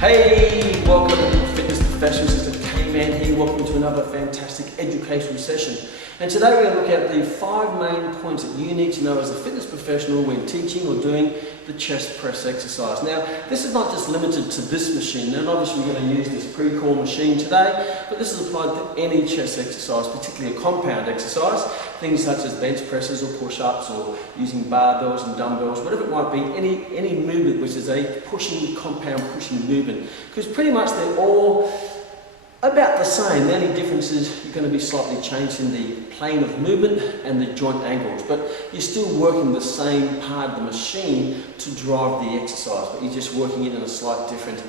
Hey, welcome fitness professionals. It's Kman here. Welcome to another fantastic educational session. And today we're going to look at the 5 main points that you need to know as a fitness professional when teaching or doing the chest press exercise. Now, this is not just limited to this machine. Now, obviously we're going to use this pre-core machine today, but this is applied to any chest exercise, particularly a compound exercise. Things such as bench presses or push-ups or using barbells and dumbbells, whatever it might be, any movement which is a compound pushing movement. Because pretty much they're all about the same. The only difference is you're going to be slightly changed in the plane of movement and the joint angles, but you're still working the same part of the machine to drive the exercise, but you're just working it in a slight different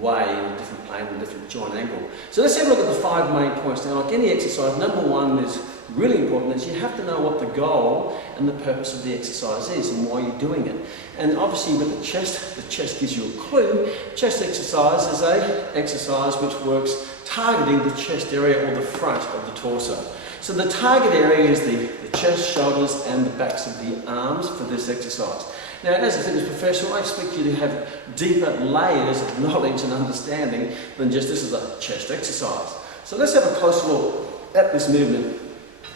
way, in a different plane and a different joint angle. So let's have a look at the 5 main points. Now, like any exercise, number 1 is really important, is you have to know what the goal and the purpose of the exercise is and why you're doing it. And obviously with the chest gives you a clue. Chest exercise is an exercise which works targeting the chest area or the front of the torso. So the target area is the chest, shoulders and the backs of the arms for this exercise. Now, as a fitness professional, I expect you to have deeper layers of knowledge and understanding than just this is a chest exercise. So let's have a closer look at this movement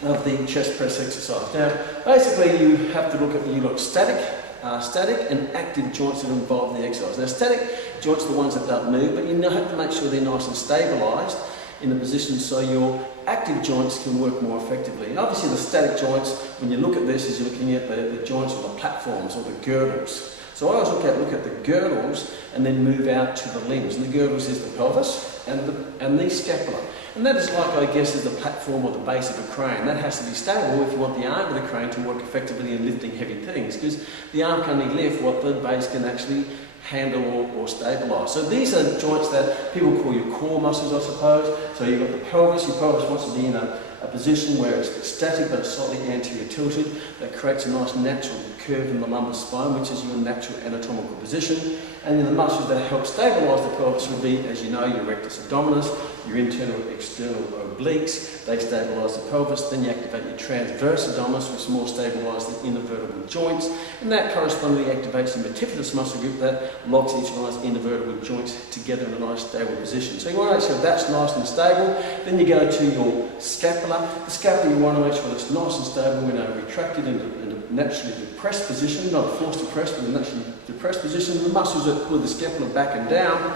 of the chest press exercise. Now, basically you have to look at static and active joints that involve the exercise. Now, static joints are the ones that don't move, but you have to make sure they're nice and stabilised in a position so your active joints can work more effectively. And obviously the static joints, when you look at this, is you're looking at the joints or the platforms or the girdles. So I always look at the girdles and then move out to the limbs. And the girdles is the pelvis and the scapula. And that is like, I guess, is the platform or the base of a crane. That has to be stable if you want the arm of the crane to work effectively in lifting heavy things, because the arm can only lift what the base can actually handle or stabilise. So these are joints that people call your core muscles, I suppose. So you've got the pelvis. Your pelvis wants to be in a position where it's static but it's slightly anterior tilted. That creates a nice natural curve in the lumbar spine, which is your natural anatomical position. And then the muscles that help stabilise the pelvis will be, as you know, your rectus abdominis, your internal external obliques. They stabilise the pelvis. Then you activate your transverse abdominis, which more stabilise the inner vertebral joints. And that correspondingly activates the multifidus muscle group that locks each of those inner vertebral joints together in a nice stable position. So you want to make sure that's nice and stable. Then you go to your scapula. The scapula, you want to make sure it's nice and stable, retracted in a naturally depressed position, not a forced depressed, but a naturally depressed position. The muscles that pull the scapula back and down,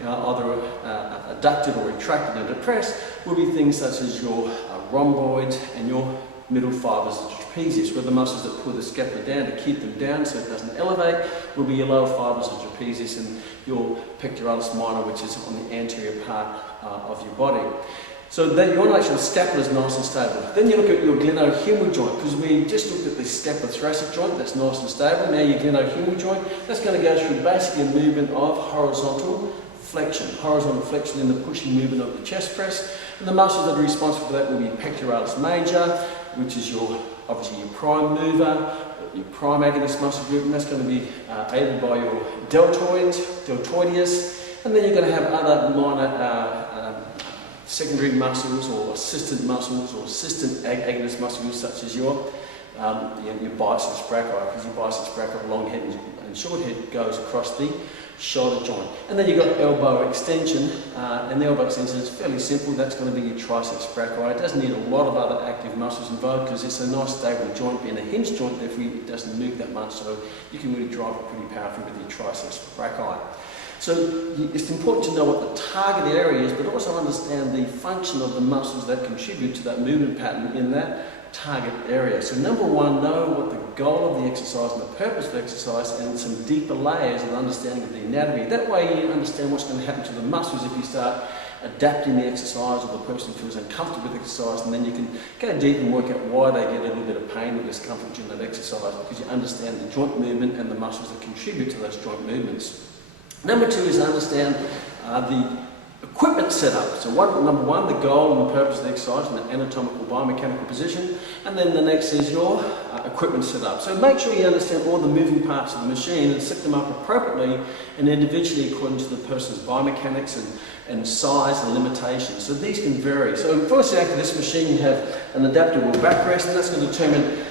either adducted or retracted and depressed, will be things such as your rhomboids and your middle fibers of the trapezius, where the muscles that pull the scapula down to keep them down so it doesn't elevate will be your lower fibers of the trapezius and your pectoralis minor, which is on the anterior part of your body. So that you want to make sure the scapula is nice and stable. Then you look at your glenohumeral joint, because we just looked at the scapulothoracic joint, that's nice and stable. Now your glenohumeral joint, that's going to go through basically a movement of horizontal flexion in the pushing movement of the chest press. And the muscles that are responsible for that will be pectoralis major, which is obviously your prime mover, your prime agonist muscle group, and that's going to be aided by your deltoideus. And then you're going to have other minor secondary muscles or assistant agonist muscles, such as your biceps brachii, because your biceps brachii, long head and short head, goes across the shoulder joint. And then you've got elbow extension, and the elbow extension is fairly simple. That's going to be your triceps brachii. It doesn't need a lot of other active muscles involved because it's a nice stable joint, being a hinge joint, therefore it doesn't move that much, so you can really drive it pretty powerfully with your triceps brachii. So it's important to know what the target area is, but also understand the function of the muscles that contribute to that movement pattern in that target area. So number 1, know what the goal of the exercise and the purpose of the exercise, and some deeper layers of understanding of the anatomy. That way you understand what's going to happen to the muscles if you start adapting the exercise, or the person feels uncomfortable with exercise, and then you can go deep and work out why they get a little bit of pain or discomfort during that exercise, because you understand the joint movement and the muscles that contribute to those joint movements. Number 2 is understand the equipment setup. So number 1, the goal and the purpose of the exercise and the anatomical biomechanical position. And then the next is your equipment setup. So make sure you understand all the moving parts of the machine and set them up appropriately and individually according to the person's biomechanics and size and limitations. So these can vary. So for the sake of this machine, you have an adaptable backrest, and that's going to determine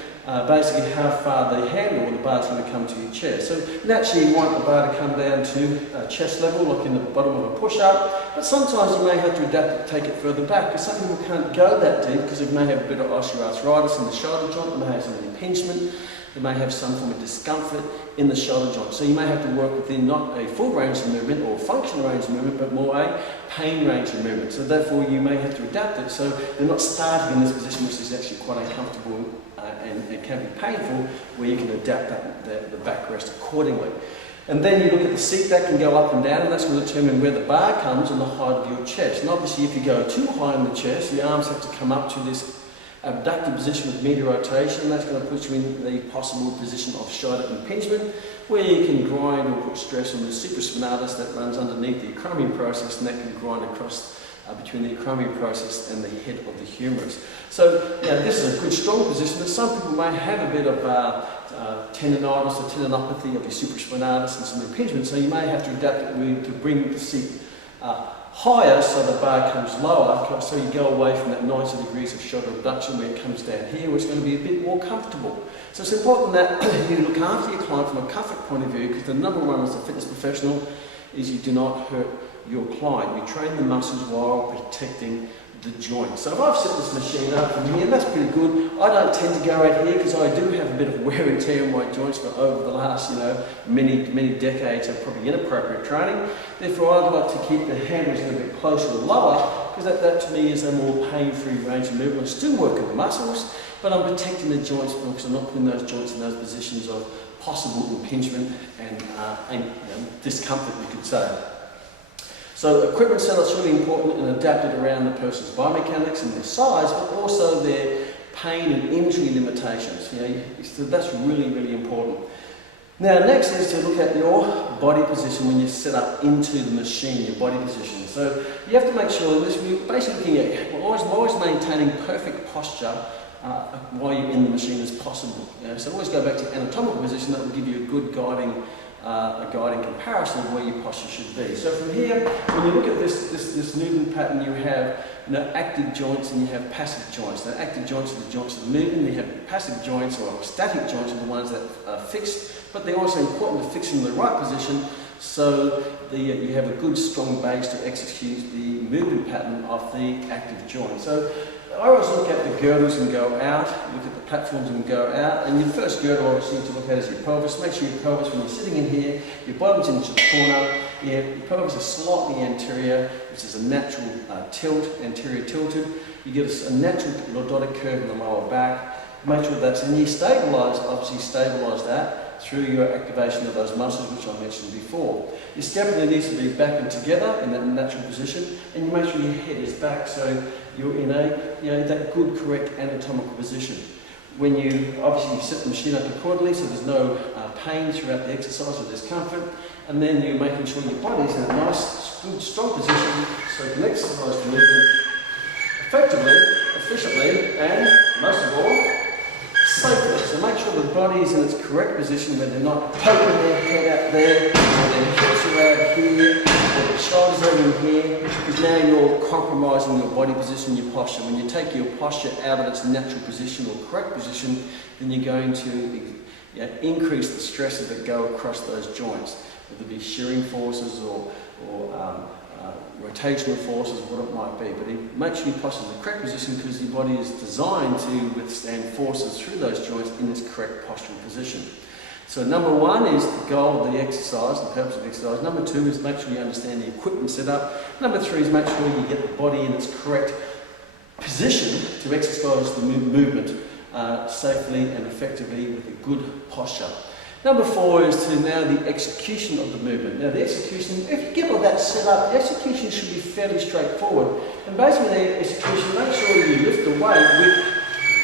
basically how far the handle or the bar is going to come to your chest. So naturally you want the bar to come down to chest level, like in the bottom of a push-up, but sometimes you may have to adapt to take it further back, because some people can't go that deep because they may have a bit of osteoarthritis in the shoulder joint, they may have some impingement, they may have some form of discomfort in the shoulder joint. So you may have to work within not a full range of movement or functional range of movement, but more a pain range of movement. So therefore you may have to adapt it so they're not starting in this position, which is actually quite uncomfortable and it can be painful, where you can adapt the backrest accordingly. And then you look at the seat, that can go up and down, and that's going to determine where the bar comes on the height of your chest. And obviously if you go too high in the chest, the arms have to come up to this abductive position with medial rotation. That's going to put you in the possible position of shoulder impingement, where you can grind or put stress on the supraspinatus that runs underneath the acromion process, and that can grind across between the acromion process and the head of the humerus. So this is a good strong position, but some people may have a bit of tendonitis or tendinopathy of your supraspinatus and some impingement, so you may have to adapt it to bring the seat higher so the bar comes lower, so you go away from that 90 degrees of shoulder abduction where it comes down here, where it's going to be a bit more comfortable. So it's important that you look after your client from a comfort point of view, because the number one as a fitness professional is you do not hurt your client. You train the muscles while protecting the joint. So if I've set this machine up from here, that's pretty good. I don't tend to go right here because I do have a bit of wear and tear in my joints for over the last, many decades of probably inappropriate training. Therefore, I'd like to keep the handles a little bit closer to lower, because that to me is a more pain-free range of movement. I'm still working the muscles, but I'm protecting the joints because I'm not putting those joints in those positions of possible impingement and discomfort, you could say. So equipment setup's really important and adapted around the person's biomechanics and their size, but also their pain and injury limitations. So that's really, really important. Now next is to look at your body position when you set up into the machine, your body position. So you have to make sure that we're basically looking at, we're always maintaining perfect posture while you're in the machine as possible. So always go back to anatomical position. That will give you a good guiding comparison of where your posture should be. So from here, when you look at this movement pattern, you have active joints and you have passive joints. The active joints are the joints that are moving. You have passive joints or static joints are the ones that are fixed, but they're also important to fix in the right position so you have a good strong base to execute the movement pattern of the active joint. So I always look at the girdles and go out, look at the platforms and go out, and your first girdle obviously to look at is your pelvis. Make sure your pelvis, when you're sitting in here, your bottom's into the corner, your pelvis is slightly anterior, which is a natural tilt, anterior tilted. You get a natural lordotic curve in the lower back. Make sure that's, and you stabilise that through your activation of those muscles, which I mentioned before. Your scapula needs to be back and together in that natural position, and you make sure your head is back so you're in that good, correct anatomical position. When you set the machine up accordingly, so there's no pain throughout the exercise or discomfort, and then you're making sure your body's in a nice, good, strong position so you can exercise the movement effectively, efficiently, and most of all, safely. So make sure the body is in its correct position, where they're not poking their head out there, or their hips are out here, or their shoulders are in here, because now you're compromising your body position, your posture. When you take your posture out of its natural position or correct position, then you're going to increase the stresses that go across those joints, whether it be shearing forces or rotational forces, what it might be. But it makes sure your posture in the correct position, because your body is designed to withstand forces through those joints in its correct postural position. So number one is the goal of the exercise, the purpose of the exercise. Number two is make sure you understand the equipment setup. Number three is make sure you get the body in its correct position to exercise the movement safely and effectively with a good posture. Number four is to now the execution of the movement. Now the execution, if you get all that set up, the execution should be fairly straightforward. And basically the execution, make sure you lift the weight with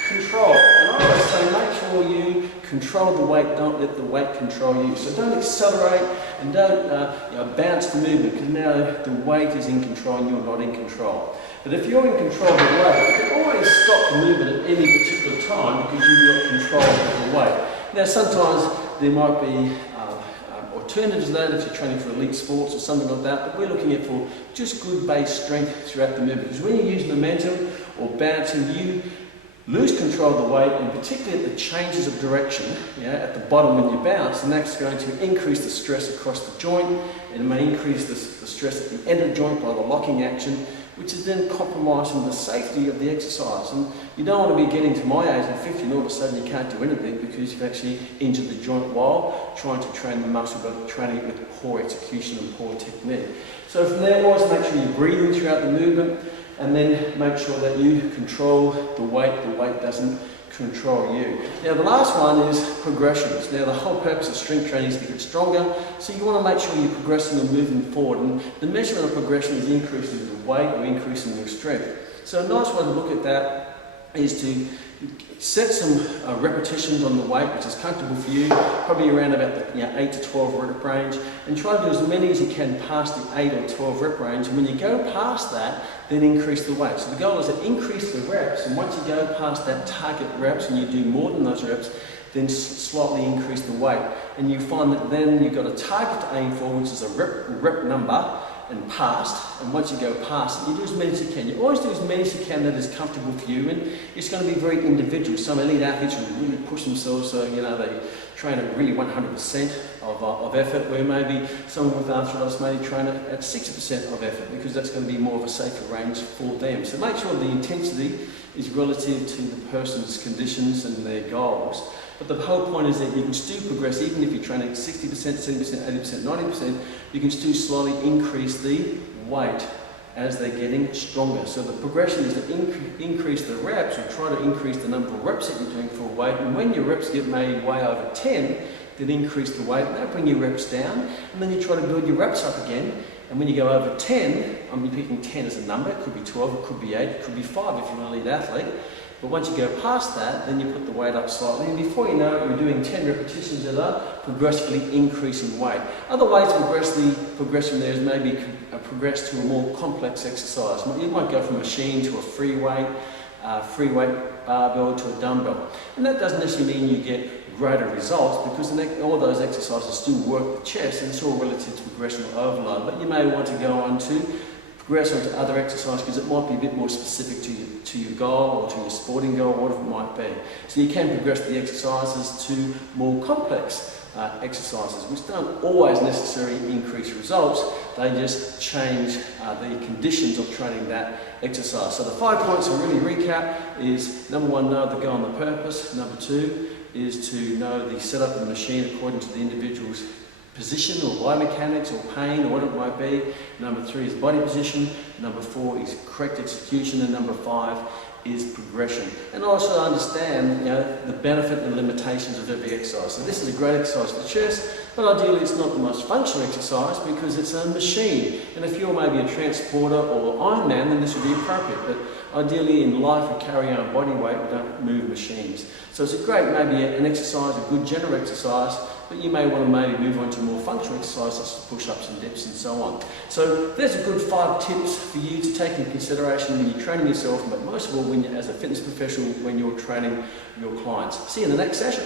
control. And I always say make sure you control the weight, don't let the weight control you. So don't accelerate and don't bounce the movement, because now the weight is in control and you're not in control. But if you're in control of the weight, you can always stop the movement at any particular time because you've got control of the weight. Now sometimes there might be alternatives to that if you're training for elite sports or something like that, but we're looking at for just good base strength throughout the movement. Because when you use momentum or bouncing, you lose control of the weight, and particularly at the changes of direction, at the bottom when you bounce, and that's going to increase the stress across the joint, and it may increase the stress at the end of the joint by the locking action, which is then compromising the safety of the exercise. And you don't want to be getting to my age of 50 and all of a sudden you can't do anything because you've actually injured the joint while trying to train the muscle, but training it with poor execution and poor technique. So from there, always make sure you're breathing throughout the movement, and then make sure that you control the weight doesn't control you. Now the last one is progressions. Now the whole purpose of strength training is to get stronger, so you want to make sure you're progressing and moving forward, and the measurement of progression is increasing the weight or increasing your strength. So a nice way to look at that is to set some repetitions on the weight which is comfortable for you, probably around about the 8 to 12 rep range, and try to do as many as you can past the 8 or 12 rep range. And when you go past that, then increase the weight. So the goal is to increase the reps, and once you go past that target reps and you do more than those reps, then slightly increase the weight. And you find that then you've got a target to aim for, which is a rep number, and past, and once you go past it, you do as many as you can. You always do as many as you can that is comfortable for you, and it's going to be very individual. Some elite athletes will really push themselves, so they train at really 100% of effort, where maybe someone with arthritis may train at 60% of effort, because that's going to be more of a safer range for them. So make sure the intensity is relative to the person's conditions and their goals. But the whole point is that you can still progress, even if you're training at 60%, 70%, 80%, 90%, you can still slowly increase the weight as they're getting stronger. So the progression is to increase the reps, or try to increase the number of reps that you're doing for a weight, and when your reps get made way over 10, then increase the weight, and that bring your reps down, and then you try to build your reps up again. And when you go over 10, I'm picking 10 as a number, it could be 12, it could be 8, it could be 5 if you're an elite athlete. But once you go past that, then you put the weight up slightly, and before you know it, you're doing 10 repetitions that are progressively increasing weight. Other ways to progress the progression there is maybe progress to a more complex exercise. You might go from a machine to a free weight barbell to a dumbbell. And that doesn't necessarily mean you get greater results, because all those exercises still work the chest, and it's all relative to progression or overload. But you may want to go on to progress onto other exercises, because it might be a bit more specific to your goal or to your sporting goal, whatever it might be. So you can progress the exercises to more complex exercises, which don't always necessarily increase results, they just change the conditions of training that exercise. So the 5 points to really recap is: number 1, know the goal and the purpose. Number 2 is to know the setup of the machine according to the individual's position or biomechanics or pain or what it might be. Number 3 is body position. Number 4 is correct execution, and number 5 is progression. And also understand the benefit and limitations of every exercise. So this is a great exercise for the chest, but ideally it's not the most functional exercise because it's a machine. And if you're maybe a transporter or Ironman, then this would be appropriate. But ideally in life we carry our body weight, we don't move machines. So it's a great, maybe an exercise, a good general exercise, but you may want to maybe move on to more functional exercises such as push-ups and dips and so on. So there's a good 5 tips for you to take into consideration when you're training yourself, but most of all when you're as a fitness professional, when you're training your clients. See you in the next session.